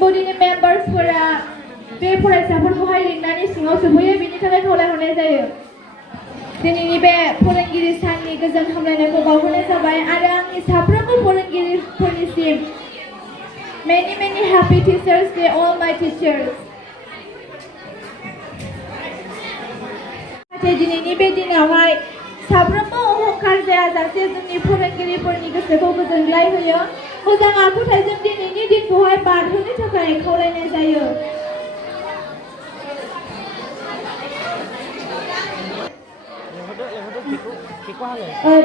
governing body membersफोरा बे फरायसाफोरखौहाय लिंनानै सिङाव सौहैयो बेनि थाखाय खावलायहरनाय जायो। दिनैनि बे फोरोंगिरि साननि गोजोन हामलायनायखौ बावहरनाय जाबाय आरो आंनि साफ्रोमबो फोरोंगिरिफोरनिसिम many happy teachers day all my teachers। दिनैनि बे दिनावहाय साफ्रोमबो अहंकार जायाजासे जोंनि फोरोंगिरिफोरनि गोसोखौ गोजोनग्लाय होयो। मोजां आखुथायजों दिनैनि दिनखौहाय बारहोनो थाखाय खावलायनाय जायो।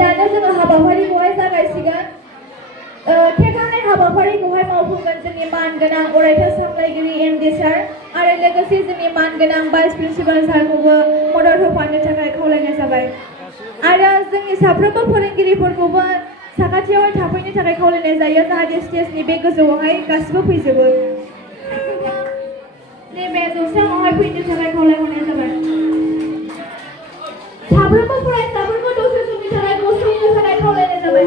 दानो जोङो हाबाफारिखौहाय जागायसिगोन। केक हानाय हाबाफारिखौहाय मावफुंगोन जोंनि मानगोनां अरायथा सामलायगिरि एमडि सार आरो लोगोसे जोंनि मानगोनां भाइस प्रिन्सिपाल सारखौबो मदद होफानो थाखाय खावलायनाय जाबाय आरो जोंनि साफ्रोमबो फोरोंगिरिफोरखौबो साखाथियाव थाफैनो थाखाय खावलायनाय जायो जाहाथे स्टेजनि बे गोजौआवहाय गासिबो फैजोबो। नैबे जौस्राङावहाय फैनो थाखाय खावलायहरनाय जाबाय। साफ्रोमबो फरायसाफोरखौ दसे समनि थाखाय गसंनो थाखाय खावलायनाय जाबाय।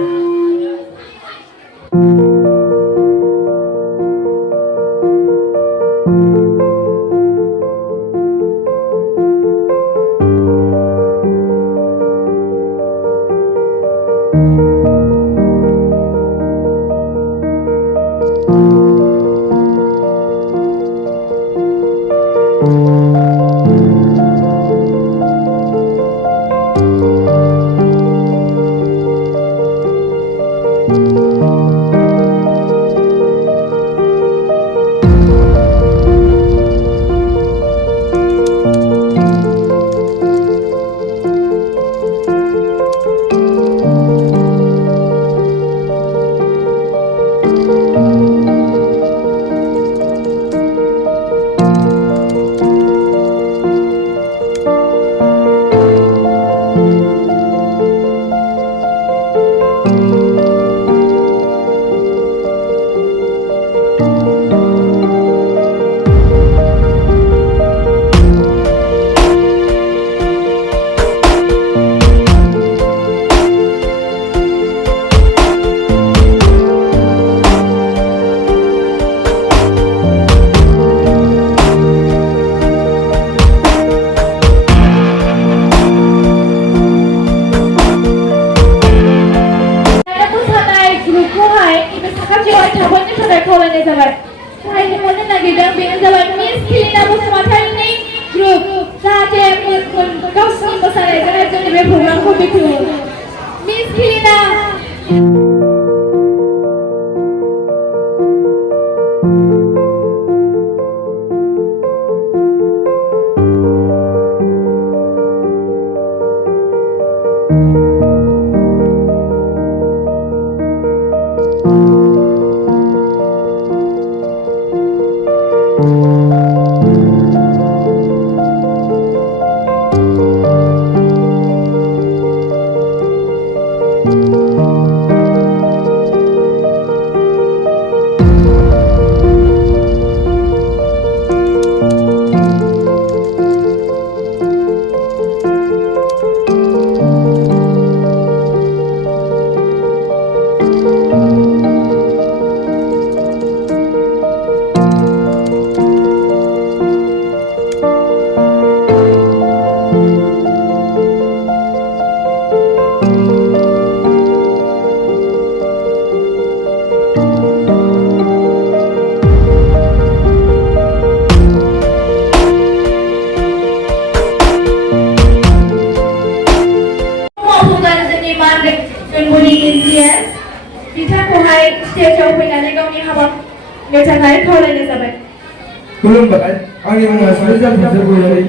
खुलुमबाय आंनि मुङा फवrwngiri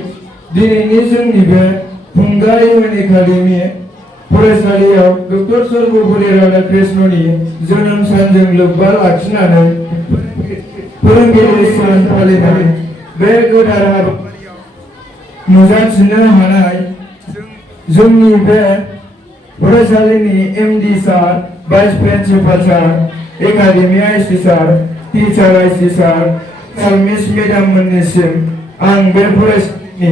दिनैनि जोंनि बे फुंगारि एकाडेमि फरायसालियाव डक्टर सर्वपल्ली राधाकृष्णननि जोनोम सानजों लोब्बा लाखिनानै फोरोंगिरि सान फालिनाय बे गोथार हाबाफारियाव नुजाथिनो हानाय जोंनि बे फरायसालिनि एमडि सार भाइस प्रिन्सिपाल सार एकाडेमि आइसि सार टीचार आइसि सार मिस मेडाम मोननिसिम आं बे फरायसालिनि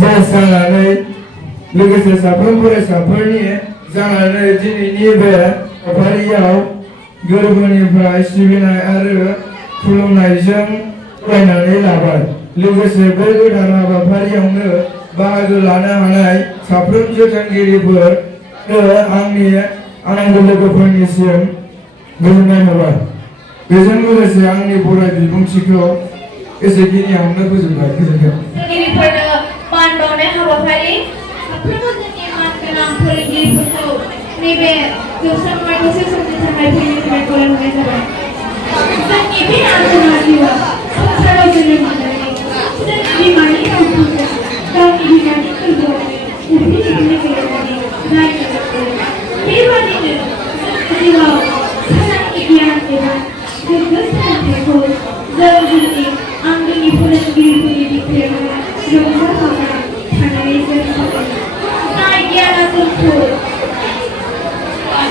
जानानै लोगोसे साफ्रोम फरायसाफोरनि जानानै दिनैनि बे हाबाफारियाव गोरबोनिफ्राय सिबिनाय आरो खुलुमनायजों फरायनानै लाबाय। लोगोसे बे गोथार हाबाफारियावनो बाहागो लानो हानाय साफ्रोम जोथोनगिरिफोर आंनि आंगो लोगोफोरनिसिम गोजोननाय होबाय। बेजों लोगोसे आंनि बराय बिबुंथिखौ एसेखिनियावनो फोजोबबाय। गोजोनथों। फोरोंगिरिफोरनो मान बावनाय हाबाफारि साफ्रोमबो जोंनि मानगोनां फोरोंगिरिफोरखौ नैबे जौस्राङाव दसे समनि थाखाय फैनो थाखाय खावलायहरनाय जाबाय। जोंनि बे आनजना जिउआ संसाराव जोनोम मोननानै जोंनि बिमानि रावफोरजों गावनि बिमानि गोरबोआव उफ्रि उफ्रि गेलेनानै रायनो मोनो। बेबादिनो जोंनि जिउआव साननि गियान एबा गोग्गो सोलोंथाइखौ जों जोंनि आंगोनि फोरोंगिरिफोरनि बिखायावनो रंजाखांना थानानै जों सोलोङो। जाय गियाना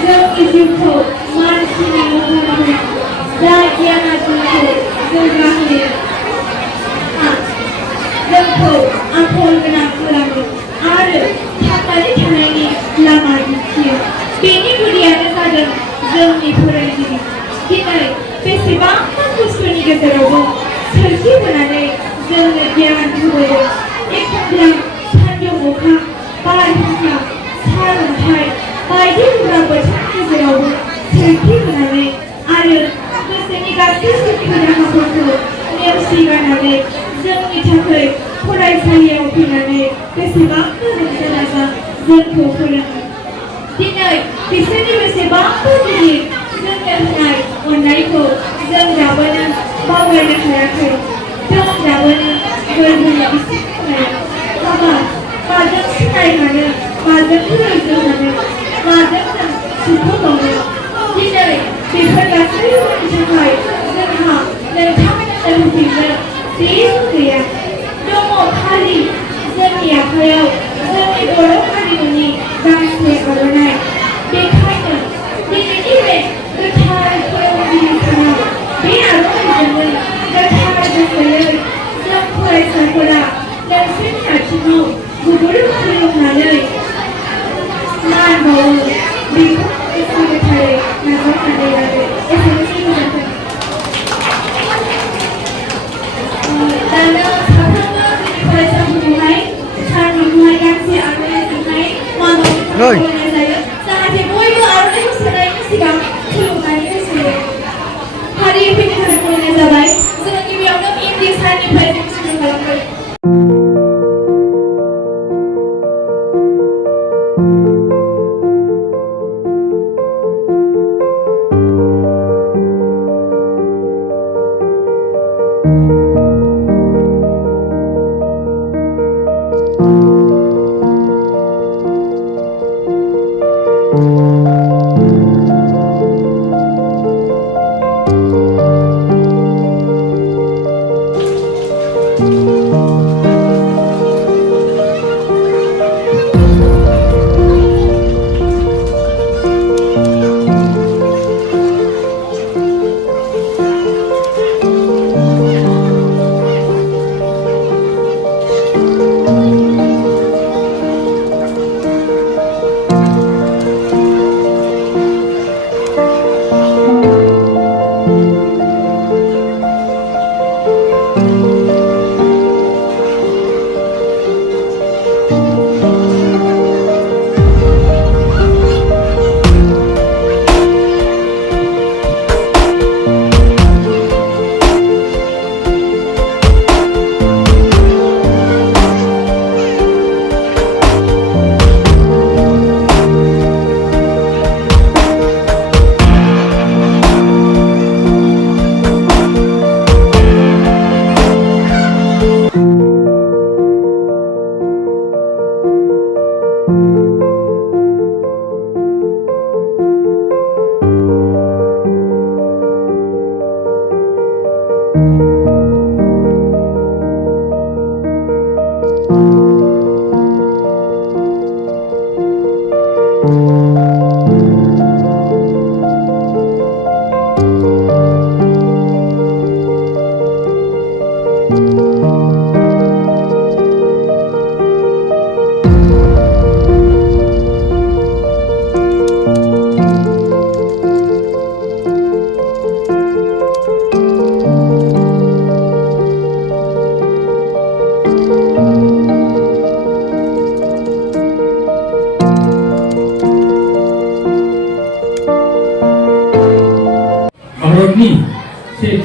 जोंनि जिउखौ मानसिनि महर होयो, जाय गियाना जोंखौ जौगाहोयो, जोंखौ आखल गोनां खालामो आरो थांनानै थानायनि लामा दिन्थियो। बेनि गुदियानो जादों जोंनि फोरोंगिरि। दिनै बेसेबांबा खस्थ'नि गेजेरावबो सोरखि बोनानै जोंनो गियान होबोयो। एखनब्ला सान्दुं अखा, बारहुंखा, सारअन्थाइ बायदि गोब्राब बोथोरनि गेजेरावबो सोरखि बोनानै आरो गोसोनि गासै दुखु दाहाफोरखौ नेवसिगारनानै जोंनि थाखाय फरायसालियाव फैनानै बेसेबांबा रंजानायबा जोंखौ फोरोङो। दिनै बिसोरनि बेसेबांबा गिदिर जोंनो होनाय अननायखौ जों दाबोनो बावगारनो हायाखै। जों दाबोनो गोरबोनि इसे खालायो। हाबा माजों सिनायहानो, माजों रुजुजानो, माजों जों सुख'बावनो। दिनै बेफोर गासैबोनि थाखाय जोंहा नोंथांमोननो होफिननो जेबो गैया। दङ खालि जोंनि आखायाव जोंनि बर' हारिमुनि गांसे आर'नाइ। बेखायनो दिनैनि बे गोथार फोरोंगिरि सानाव बे आर'नाइजोंनो गोथार गोसोयै जों फरायसाफोरा नोंसोरनि आथिङाव गुगुरुब खुलुमनानै मान बावो। बेखौ गोसो गोथारै नाजावनानै लादो। एसेनोसै। गोजोन्थों। दानो साफ्रोमबो जोंनि फरायसाफोरखौहाय सारमोनखौहाय गांसे आर'नाइजोंहाय मान बावनो थाखाय खावलायनाय जायो। जाहाथे बयबो आर'नाइखौ सोनायनि सिगां खुलुमनानै होसोयो। फारियै फैनो थाखाय खावलायनाय जाबाय। जोङो गिबियावनो इन्दि सारनिफ्राय जों सुरु खालामगोन।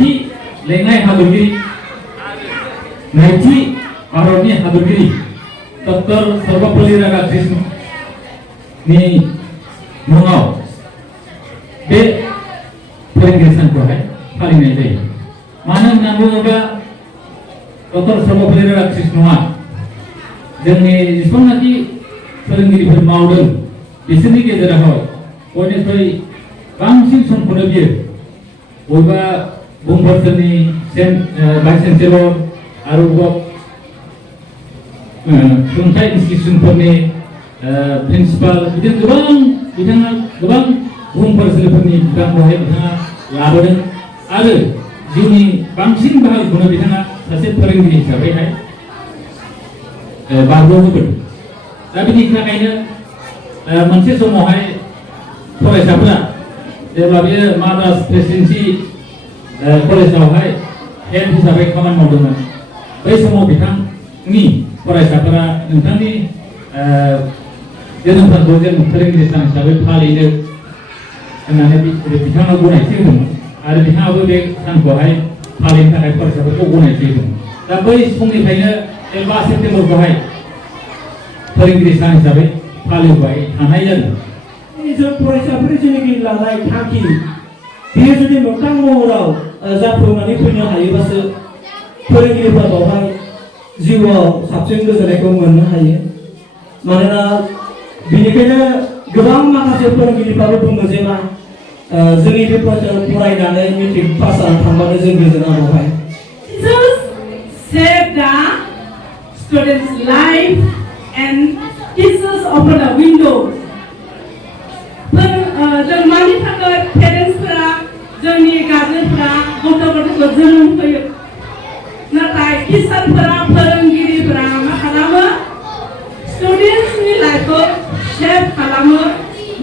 नैथि लेङाइ हादरगिरि नैथि भारतनि हादरगिरि डक्टर सर्वपल्ली राधाकृष्णननि मुङाव बे फोरोंगिरि सानखौहाय फालिनाय जायो। मानो होनना बुङोब्ला डक्टर सर्वपल्ली राधाकृष्णनआ जोंनि जेसेबांनाखि फोरोंगिरिफोर मावदों बिसोरनि गेजेराव बयनिख्रुइ बांसिन समखौनो बियो बबेबा बुंफोरसोरनि भाइस चेन्सेलर आरो सोलोंथाइ इनस्टिटिउसनफोरनि प्रिन्सिपाल बिदिनो बिथाङा गोबां बुहुमफोरसोलोफोरनि बिबानखौहाय बिथाङा लाबोदों आरो जिउनि बांसिन बाहागोखौनो बिथाङा सासे फोरोंगिरि हिसाबैहाय बारग'होबोदों। दा बिनि थाखायनो मोनसे समावहाय फरायसाफोरा जेब्ला बे माद्रास प्रेसिडेन्सि कलेजावहाय हेड हिसाबै खामानि मावदोंमोन बै समाव बिथांनि फरायसाफोरा नोंथांनि जोनोम सानखौ जों फोरोंगिरि सान हिसाबै फालिनो होननानै बिथाङा गनायथि होदोंमोन आरो बिथाङाबो बे सानखौहाय फालिनो थाखाय फरायसाफोरखौ गनायथि होदोंमोन। दा बै समनिफ्रायनो 5 सेप्तेम्बरखौहाय फोरोंगिरि सान हिसाबै फालिबाय थानाय जादों। जों फरायसाफोरनि जेनाखि लानाय थांखि बेयो जुदि मोगथां महराव जाफुंनानै फैनो हायोबासो फोरोंगिरिफ्रा बावहाय जिउआव साबसिन गोजोननायखौ मोननो हायो। मानोना बेनिखायनो गोबां माखासे फोरोंगिरिफ्राबो बुङो जेब्ला जोंनि बे फरायसालियाव फरायनानै मेट्रिक पास जानानै थांबानो जों गोजोना बावहाय। Jesus saved the students' life and teachers open a window. जों मानि थाखाय पेरेन्ट्सफोरा जोंनि गार्जेनफोरा गथ'फोरखौ जोनोम होयो नाथाय टिचारफोरा फोरोंगिरिफोरा मा खालामो स्टुडेन्ट्सनि लाइफखौ सेभ खालामो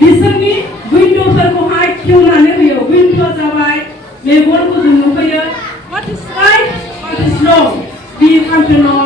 बिसोरनि विन्ड'फोरखौहाय खेवनानै होयो। विन्ड'आ जाबाय मेगनखौ जों नुहैयो what is right what is wrong we come to know